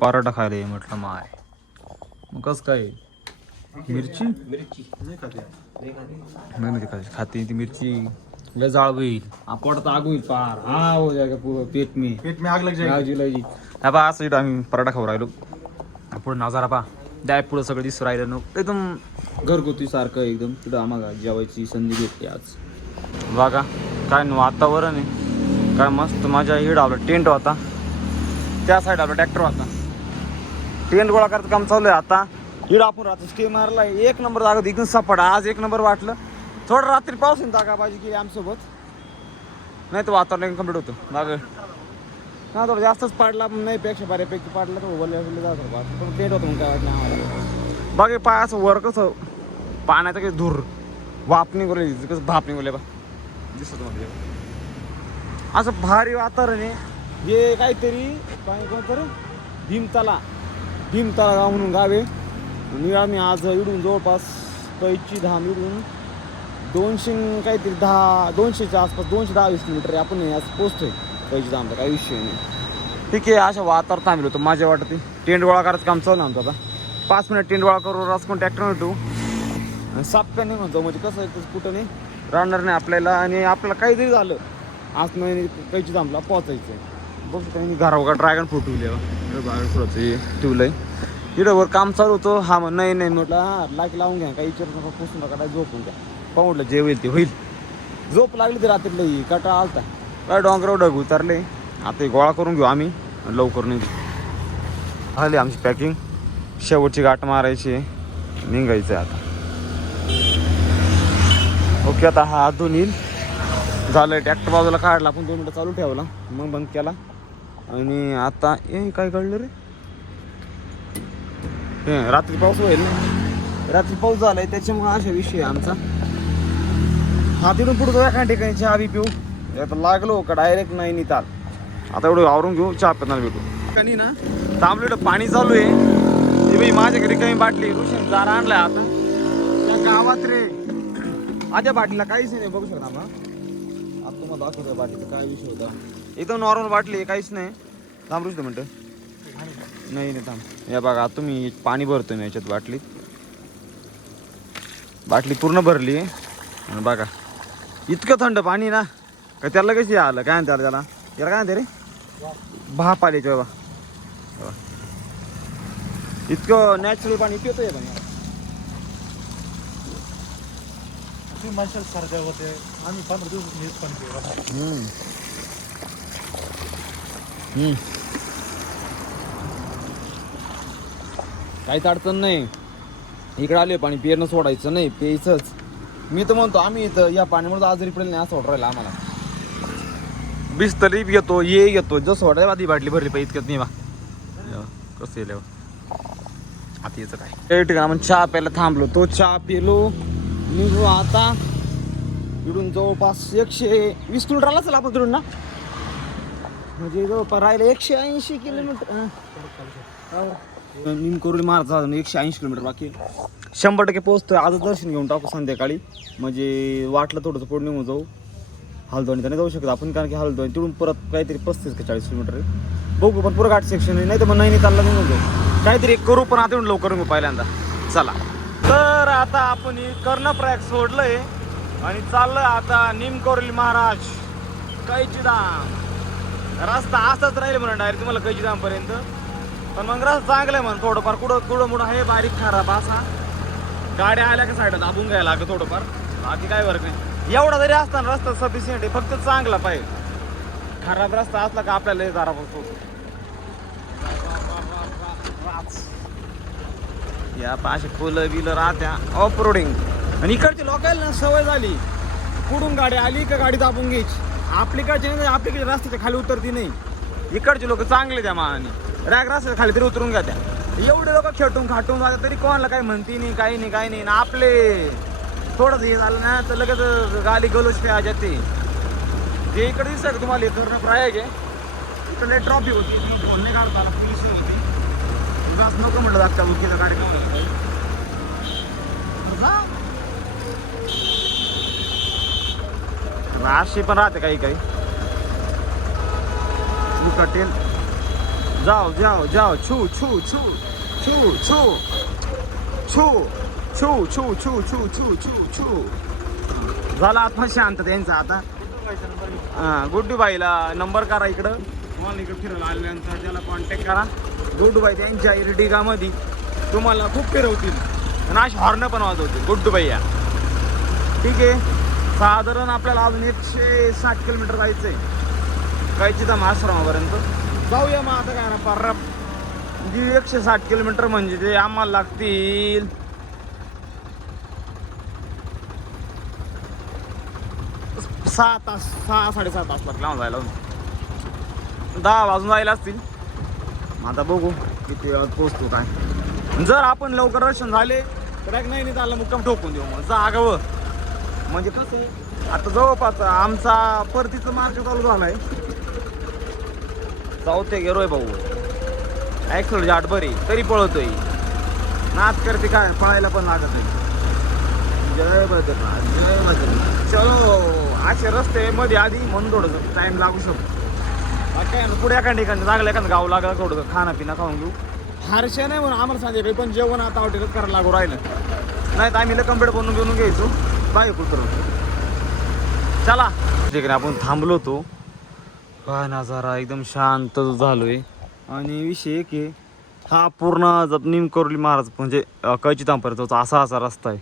पराठा खायला ये म्हटलं माय. मग कस काय? मिरची? नाही खाते नाही नाही खाते. खाते ती मिरची. लय जाळ होईल. पोटात आग होईल पार हा हो जाएगा पूरा. पेट में. पेट में आग लग हा पा असं इथं आम्ही पराठा खाऊ राहिलो. पुढे नजारा पा द्या पुढं सगळं दिसू राहिलं नो एकदम घरगुती सारखं एकदम. तिथं आम्हाला जेवायची संधी भेटते आज. बघा काय न वातावरण आहे. काय मस्त माझ्या इकडं आपला टेंट होता. त्या साईड आपला ट्रॅक्टर होता. टेंट गोळा करायचं काम चालू आहे. आता इकडं आपण राहतो स्टे मारला एक नंबर जागा इकडून सापडा सपाट. आज एक नंबर वाटलं. थोडं रात्री पाऊस येईल जागा पाहिजे की आमसोबत. नाही तर वातावरण कंप्लीट होतं. बाग ना थोडं जास्तच पाडला. पण नाही पेक्षा बऱ्यापैकी पाडला तर उभं उभं जात. पण पेंट होतं काय वाटलं आम्हाला. बाकी पाय असं वर कसं पाण्याचं काही धूर वाप निघले. कसं भाप निघले बा. दिसत म्हणजे असं भारी वातावरण आहे. हे काहीतरी काय कोणतं रे? भीमताला गाव म्हणून गाव आहे. आणि आम्ही आज इडून जवळपास कैची धाम इडून दोनशे काहीतरी दहा दोनशेच्या आसपास दोनशे दहा वीस किलोमीटर आहे. आपण आज पोचतोय कैची धामचा काही विषय नाही. ठीक आहे अशा वातावरण थांबलो होतो. माझ्या वाटते टेंट गोळा करायचं काम चालू आमचं आता. पाच मिनिट टेंट गोळा करू रसकून ट्रॅक्टर भेटू आणि नाही म्हणतो म्हणजे कसं आहे तसं कुठं नाही. राहणार नाही आपल्याला. आणि आपल्याला काहीतरी झालं. आज नाही कैची धामला पोचायचं आहे बघ त्यांनी घरावर ड्रॅगन फ्रूट ठेवले ड्रॅगन फ्रूटचं इकडं वर काम चालू होतं. हा मग नाही नाही म्हटलं हा लावून घ्या काही विचारू नका पुसून नका काय झोपून घ्या. पाहून म्हटलं जे होईल ते होईल. झोप लागली ते रात्रीला कटा आलता. काय डोंगरावर ढग उतरले? आता गोळा करून घेऊ आम्ही लवकर निघू. झाली आमची पॅकिंग शेवटची गाठ मारायची आहे. निघायचं आहे आता. ओके आता हा आतून येईल. झालं ट्रॅक्टर बाजूला काढला आपण दोन मिनटं चालू ठेवला. मग बंद केला. आणि आता ए काय कळलं रे? हे रात्री पाऊस होईल ना? रात्री पाऊस झालाय त्याच्यामुळे अशा विषय आमचा. हा तिथून पुढे एका ठिकाणी चहा बी पिऊ. आता लागलो का डायरेक्ट नाही निताल. आता एवढं आवरून घेऊ चहा पिणार भेटू. ठिकाणी ना तांबलेलं पाणी चालू आहे. ते बाई माझ्या घरी काही बाटली ऋषीन जार आणलाय आता. त्या गावात रे. माझ्या बाटलीला काहीच नाही बघू शकता आता तुम्हाला दाखवतोय बाटलीचा काय विषय होता. एकदम नॉर्मल बाटली आहे काहीच नाही. थांब ऋषी म्हणतं. नाही नाही थांब. या बघा आता तुम्ही पाणी भरतोय मी याच्यात बाटलीत. बाटली पूर्ण भरली. आहे आणि बघा इतकं थंड पाणी ना. का त्याला कशी आलं. काय म्हणते त्याला त्याला? काय म्हणते रे? भाप आली तेव्हा. इतकं नॅचरल पाणी पण तुम्ही माणसाला सारखं होते. आम्ही पंधरा दिवस पण. हम्म. काहीच अडचण नाही. इकडे आले पाणी पेरणं सोडायचं नाही प्यायचंच. मी तर म्हणतो आम्ही इथं या पाण्यामुळे आजारी पडेल नाही असं वाटू राहिलं आम्हाला. बिस्तरी घेतो ये घेतो जसं वाटायला आधी बाटली भरली पाहिजे इतक्यात नाही बा कसं येईल आता याचं काय? त्या ठिकाणी आपण चहा प्यायला थांबलो. तो चहा पिलो. निघू आता. इकडून जवळपास एकशे वीस किलोमीटर आला चला आपण तिकडून ना? म्हणजे जवळपास राहिलं एकशे ऐंशी किलोमीटर निमकोरली महाराज अजून एकशे ऐंशी किलोमीटर बाकी आहे. शंभर टक्के पोहोचतोय. आजच दर्शन घेऊन टाकू संध्याकाळी. म्हणजे वाटलं थोडंसं पुढे निघून जाऊ. हलद्वानी तर नाही जाऊ शकत आपण कारण की हलद्वानी तिकडून परत काहीतरी पस्तीस का चाळीस किलोमीटर आहे. बघू पण पुरं घाट सेक्शन आहे. नाही तर मग नाही चालला निघून जाऊ. काहीतरी एक करू पण आता येऊन लवकर निघू पहिल्यांदा. चला. तर आता आपण हे कर्णप्रयाग सोडलंय. आणि चाललं आता निमकोरली महाराज. कैचीधाम रस्ता असाच राहील म्हणून डायरेक्ट तुम्हाला कैची जामपर्यंत पण मग रस्ता चांगला आहे म्हणून थोडंफार. कुठं कुठं मुडं आहे बारीक खराब असा. गाड्या आल्या का साईड दाबून घ्यायला लागतं थोडंफार. बाकी काय फरक नाही. एवढा जरी असताना रस्ता सफिशियंट आहे फक्त चांगला पाहिजे. खराब रस्ता असला का आपल्याला लय दारा बसतो. या पाशी फुलं बिलं राहत्या. ऑफ रोडिंग आणि इकडची लोकांना सवय झाली. कुठून गाडी आली का गाडी दाबून घ्यायची? आपल्याकडचे नाही आपल्याकडे रस्त्याच्या खाली उतरती नाही. इकडचे लोक चांगले त्या मानाने. रॅग रस्त्याच्या खाली तरी उतरून घ्या त्या एवढे लोक खेटून खाटून जातात तरी कोणाला काही म्हणती नाही काही नाही काही नाही. ना आपले थोडंसं हे झालं ना तर लगेच गाली गलोच पे ते. जे इकडे दिसतं का तुम्हाला हे करणं प्रायग आहे इकडे ट्रॉफी होती. फोन नाही काढता आला पोलीस होती उगाच नको म्हटलं जागच्या उलकीचा कार्यक्रम झाला. अशी पण राहते काही काही. कटेल. जाओ जाओ जाओ छू छू छू. छू छू. छू छू छू छू छू छू छू छू. झाला आत्मा शांत त्यांचा आता. गुड्डू बाईला नंबर करा इकडं. तुम्हाला इकडं फिरायला आल्यानंतर त्याला कॉन्टॅक्ट करा. गुड्डूबाई त्यांच्या इर्टिगामध्ये तुम्हाला खूप फिरवतील. आणि अशी हॉर्न पण वाजवतील. गुड्डूबाई या. ठीक आहे? साधारण आपल्याला अजून एकशे साठ किलोमीटर जायचं आहे कायची तर आश्रमापर्यंत. जाऊया मग आता काय ना पार्रा. जी एकशे साठ किलोमीटर म्हणजे ते आम्हाला लागतील. सहा तास सहा साडेसहा तास लागले आम्हाला जायला दहा वाजून जायला असतील. मग आता बघू किती वेळात पोहोचतो काय. जर आपण लवकर रक्षण झाले तर एक नाही नाही मुक्काम ठोकून देऊ मग. जागावं म्हणजे कसं आता जवळपास आमचा परतीचं मार्ग चालू झालाय. जाऊते गेलोय भाऊ. ऍक्सिडेंट आठ बरी तरी पळतोय. नाच करते काय पळायला पण लागत नाही. जय बद्रनाथ जय बद्रनाथ चलो असे रस्ते मध्ये आधी म्हणून थोडंसं टाइम लागू शकतो. काय पुढे एका ठिकाणी लागलं एखादं गाव लागलं थोडंसं खाणं पिणं खाऊन घेऊ. फारशे नाही म्हणून आम्हाला सांगितलं पण जेवण आता हॉटेलच करायला लागू राहिलं. नाही तर आम्ही कंप्लीट बनवून बनवून घ्यायचो. बाय कुत्र. चला. तिकडे आपण थांबलो होतो. काय नजारा एकदम शांत झालोय. आणि विषय एक आहे हा पूर्ण जपनीम करोली महाराज म्हणजे कैचितांपर्यंत असा असा रस्ता आहे.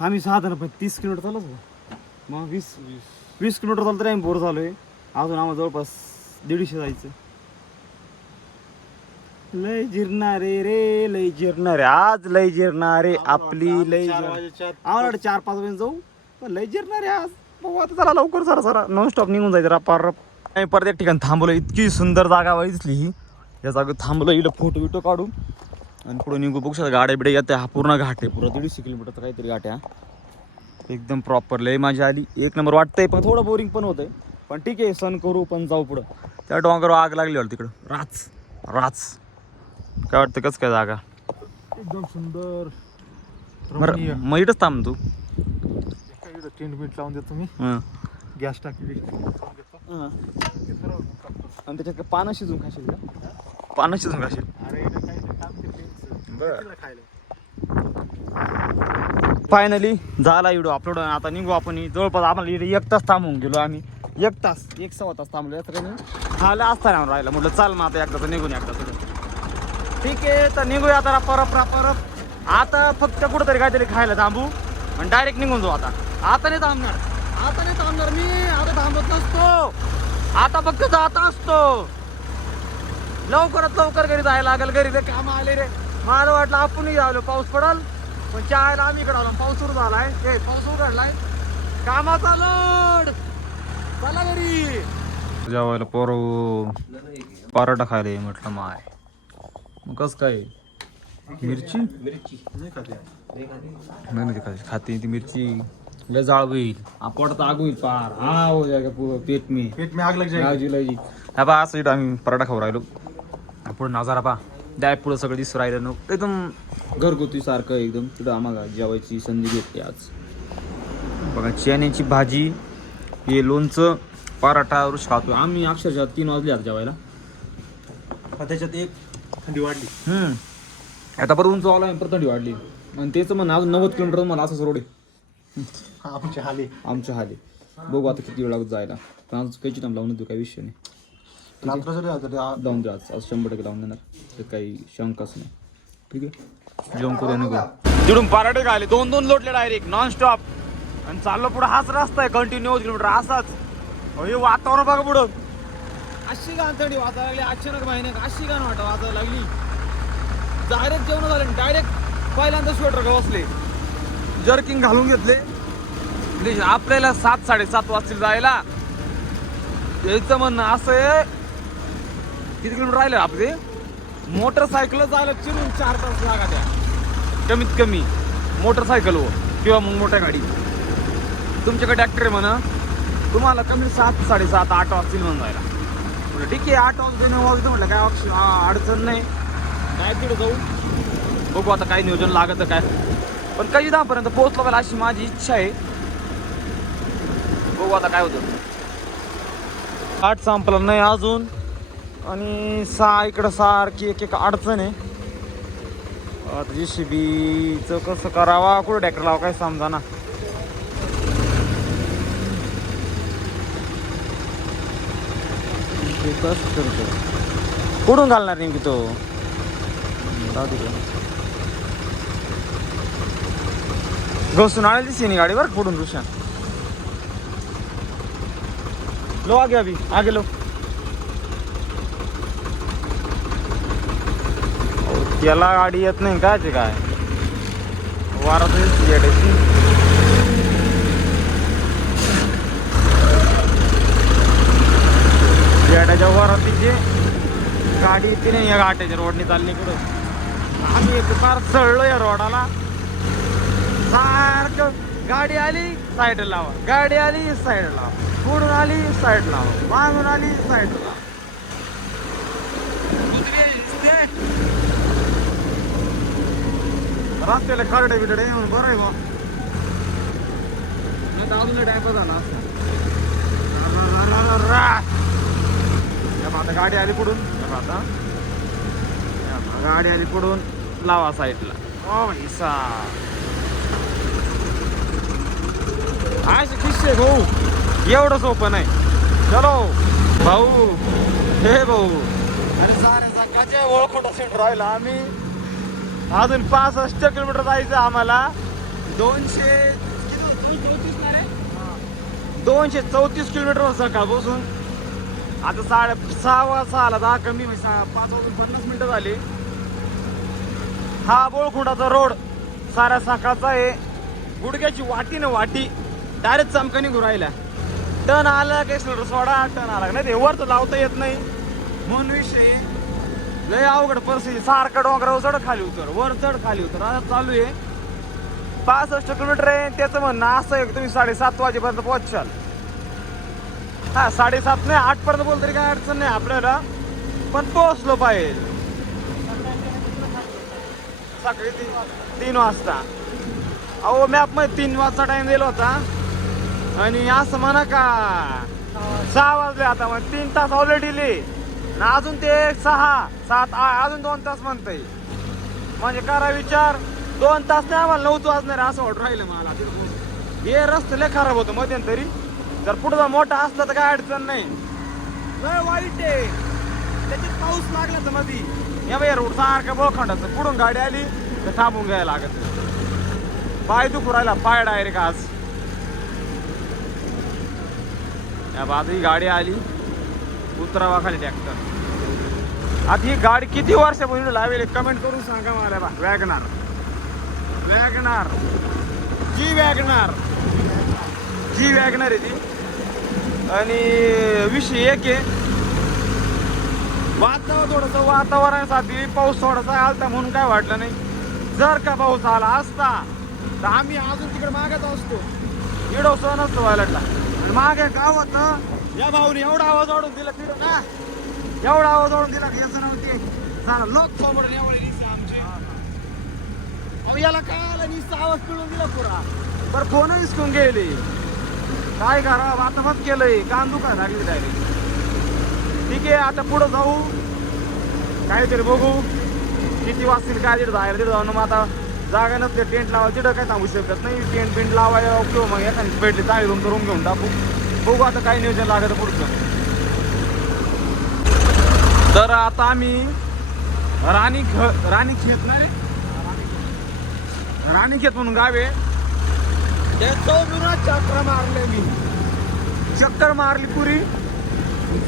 आम्ही साधारणपणे तीस किलोमीटर चालत मग वीस वीस किलोमीटर चालत तरी आम्ही बोर झालोय. अजून आम्हाला जवळपास दीडशे जायचं लय जिरणारे रे लय जिरणारे. आज लय जिरणारे आपली लय आम्हाला वाटतं चार पाच वाजता जाऊ. पण लय जिरणारे आज. बघू आता जरा लवकर जरा जरा नॉन स्टॉप निघून जायचं जरा पार आम्ही परत एक ठिकाणी थांबलो इतकी सुंदर जागा दिसली ही. या जागेत थांबलो इकडे फोटो बिटो काढू. आणि पुढे निघू. बघू शकता गाड्या बिड्या येते हा पूर्ण घाट आहे. पुरा दीडशे किलोमीटरचा काहीतरी घाट आहे हा. एकदम प्रॉपर लय माझी आली. एक नंबर वाटतंय पण थोडं बोरिंग पण होतंय. पण ठीक आहे सण करू पण जाऊ पुढं. त्या डोंगरावर आग लागली वाटतं तिकडं. राच राच. काय वाटतं कसं काय जागा एकदम सुंदर बरं रमणीय. मग इथंच थांब तू एका इकडं टेंट बीट लावून देतो मी हं. गॅस टाकी बिकी लावून देतो. हं. ते सर्व करतो. आणि त्याच्यात काय पानं शिजून खाशील का पानं शिजून खाशील अरे काम ते. बरं. खायला फायनली झाला व्हिडिओ अपलोड आता निघू आपण जवळपास आम्हाला इकडे एक तास थांबून गेलो आम्ही एक तास एक सव्वा तास थांबलो याचं काही नाही झालं असताना राहिलं म्हटलं चाल मग आता एकदा तर निघून एकदा ठीक आहे तर निघूया आता परत परत आता फक्त कुठंतरी काहीतरी खायला थांबू आणि डायरेक्ट निघून जाऊ आता. आता नाही थांबणार. आता नाही थांबणार मी. आता थांबत नसतो. आता फक्त जात असतो. लवकरात लवकर घरी जायला लागेल. घरी ते काम आले रे. मला वाटलं आपणही आलो. पाऊस पडल. पण चायला आम्ही इकडे आलो. पाऊस सुरू झालाय. हे पाऊस उघडलाय. कामाचा लोड. चला घरी. जेवायला पोर. पराठा खायला म्हटलं माय. मग कस काय? मिरची? नाही खाते. नाही नाही खाते. खाते ती मिरची. लय जाळ होईल. पोटात आग होईल पार. हा हो जाएगा पूरा पेट में. पेट में आग लग जाएगी लावजी लावजी हा पहा असं इथं आम्ही पराठा खाऊ राहिलो. पुढे नजारा पहा. डाय पुढं सगळं दिसू राहिलं नो. एकदम घरगुती सारखं एकदम. तिथं आम्हाला जेवायची संधी भेटते आज. बघा चण्याची भाजी हे लोणचं पराठा खातो आम्ही अक्षरशः तीन वाजले आता जेवायला. त्याच्यात एक थंडी वाढली. हम्म. आता परत उंच आला परत थंडी वाढली. आणि तेच म्हणणं अजून नव्वद किलोमीटर मला असंच रोड आहे आमचे हाले. आमच्या हाली. बघू आता किती वेळ लागत जायला. पण आज काही टाइम लावून देतो काही विषय नाही. लावून द्या आज. आज शंभर टक्के लावून देणार. तर काही शंकाच नाही. ठीक आहे? जेवण करूया नको तिकडून पराठे खाले दोन दोन लोटले डायरेक्ट नॉन स्टॉप आणि चाललो पुढे हाच रस्ता आहे. Continue kilometre. असाच. हे वातावरण बघा पुढं. अशी घाण थंडी वाजायला लागली. अचानक महिन्यात अशी घाण वाटा वाजायला लागली. डायरेक्ट जेवण झालं डायरेक्ट पहिल्यांदा स्वेटर बसले. जर्किंग घालून घेतले. म्हणजे आपल्याला सात साडेसात वाजतील जायला. यायचं म्हणणं असं आहे. किती किलोमीटर राहिले आपले मोटरसायकल जायला चिरून चार तास लागा त्या कमीत कमी मोटरसायकलवर किंवा मग मोठ्या गाडी. तुमच्याकडे ट्रॅक्टर आहे म्हणा. तुम्हाला कमी सात साडेसात आठ वाजतील म्हणून जायला. म्हटलं ठीक आहे आठ वाजता नऊ वाजता म्हटलं काय ऑप्शन अडचण नाही. काय तिकडे जाऊ? बघू आता काय नियोजन लागत काय. पण काही दहापर्यंत पोहोचलो पाहिजे अशी माझी इच्छा आहे. बघू आता काय होतं. आठ संपला नाही अजून. आणि सहा इकडं सारखी एक एक अडचण आहे. आता जी सी बीचं कसं करावा कुठं ट्रॅक्टर लावा काय समजा ना ते करतो. कुठून घालणार नेमकी तो? जाऊ दे. गं. घोसून आलेली दिसते गाडी बरं पुढून रुशान लो आगे अभी आगे लो. त्याला गाडी येत नाही काय ते काय? वारात येण्याची येड्याच्या वरातीची गाडी येते नाही या घाट्याच्या रोडने चालली इकडं. आम्ही एक फार चढलो या रोडाला. सारखं गाडी आली साईड लावा. गाडी आली साईड लावा. पुढून आली साईड लावा. मागून आली साईड लावा. रस्त्याला खरडे बिडडे म्हणून बरं आहे बा. अजून टाइम झाला आता गाडी आली पुढून. आता. गाडी आली पुढून. लावा साईडला. ओ भाईसा असे किस्से भाऊ. एवढं सोपं नाही. चलो. भाऊ. हे भाऊ. अरे सारे सकाळचे ओळखोटा सेंटर राहिला आम्ही. अजून पासष्ट किलोमीटर जायचं आम्हाला. दोनशे? दोनशे चौतीस किलोमीटर सकाळपासून आता साडे सहा सहाला दहा कमी सहा पाच वाजून पन्नास मिनिटं झाली. हा बोळखुंडाचा रोड साऱ्या सकाळचा आहे. गुडघ्याची वाटी ना वाटी डायरेक्ट चमकणी घुरायला टन आला काय सिलेंडर सोडा टन आला. नाही ते वरच लावता येत नाही. म्हणून विषय लय अवघड परिस्थिती. सारखं डोंगरावर चढ खाली उतर वर चढ खाली उतर. आता चालू आहे. पासष्ट किलोमीटर आहे त्याचं म्हणणं असं आहे की तुम्ही साडेसात वाजेपर्यंत पोहोचाल. हा साडेसात नाही आठ पर्यंत बोल तरी काय अडचण नाही आपल्याला. पण पोहोचलो पाहिजे. सकाळी तीन तीन वाजता. अहो मॅपमध्ये तीन वाजता टाइम दिला होता. आणि असं म्हणा का सहा वाजले आता मग तीन तास ऑलरेडी दिले. अजून ते सहा सात अजून दोन तास म्हणतंय. म्हणजे करा विचार. दोन तास नाही आम्हाला नऊ वाजणार असं वाटून राहिलं मला. तिथून. हे रस्ते लय खराब होतं मध्यंतरी. जर पुढचा मोठा असला तर काय अडचण नाही. लय वाईट आहे. त्याच्यात पाऊस लागला तर मधी. या बाई रोड सारखं बोखंडाचं. पुढून गाडी आली तर थांबून घ्यायला लागत पाय दुखू राहिला. पाय डायरेक्ट आज. या बाजू ही गाडी आली. उतरावा खाली ट्रॅक्टर आता ही गाडी किती वर्षापासून लावेल? कमेंट करून सांगा मला बा. वॅगनार. वॅगनार. जी वॅगनार. जी वॅगनार आहे ती. आणि विषय एक आहे. वातावरण थोडंसं वातावरणासाठी पाऊस थोडासा आलता म्हणून काय वाटलं नाही. जर का पाऊस आला असता तर आम्ही अजून तिकडे मागत असतो. इडो सण असतो व्हायला मागे गाव होतं या भाऊने एवढा आवाज ओढून दिला तिकडं ना एवढा आवाज ओढून दिला याचं नाव ते झालं लोक समोर एवढे आमचे. याला काय आला? निस्ता आवाज पिळून दिला पुरा. बरं फोन विसकून गेले. काय करावं आता मत केलंय. कान दुखा लागली डायरेक्ट ठीक आहे आता पुढं जाऊ. काहीतरी बघू. किती वाजतील काय तिथं जायला तिथं जाऊन मग आता जागा नसते टेंट लावायला तिथं काय सांगू शकत नाही. टेंट पेंट लावायला किंवा मग एखादी भेटली चांगली रूम रूम घेऊन टाकू. बघू आता काय नियोजन लागतं पुढचं. तर आता आम्ही राणी घ राणी खेत नाही राणी खेत म्हणून गावे चौबिरात चक्र मारले मी. चक्कर मारली पुरी.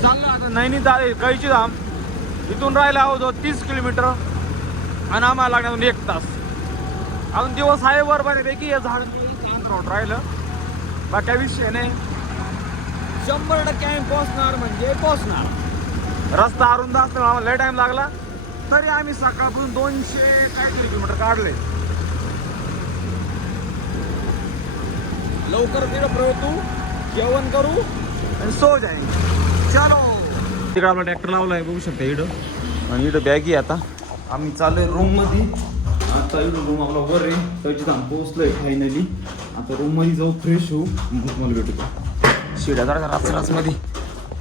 चाललं आता नैनीताल कैची धाम. इथून राहिला आहोत तीस किलोमीटर. आणि आम्हाला लागणार एक तास. अजून दिवस आहे वर बऱ्यापैकी हे झाड अंतरावर राहिलं. बाकी विषय नाही. शंभर टक्के आम्ही पोहोचणार म्हणजे पोहोचणार. रस्ता अरुंद असल्यामुळे आम्हाला लय टाइम लागला. तरी आम्ही सकाळपासून दोनशे काहीतरी किलोमीटर काढले. लवकर तिकडे प्रवतू जेवण करू आणि सो जाईन चलो. तिकडे आपला ट्रॅक्टर लावला आहे बघू शकता इकडं आणि इकडं बॅगी आता. आम्ही चालू आहे रूममध्ये आता इकडं रूम आपला वर आहे. त्याची आम्ही पोहोचलोय फायनली आता रूममध्ये जाऊ फ्रेश होऊ. मग तुम्हाला भेटू. शिड्या जरा राच राचमध्ये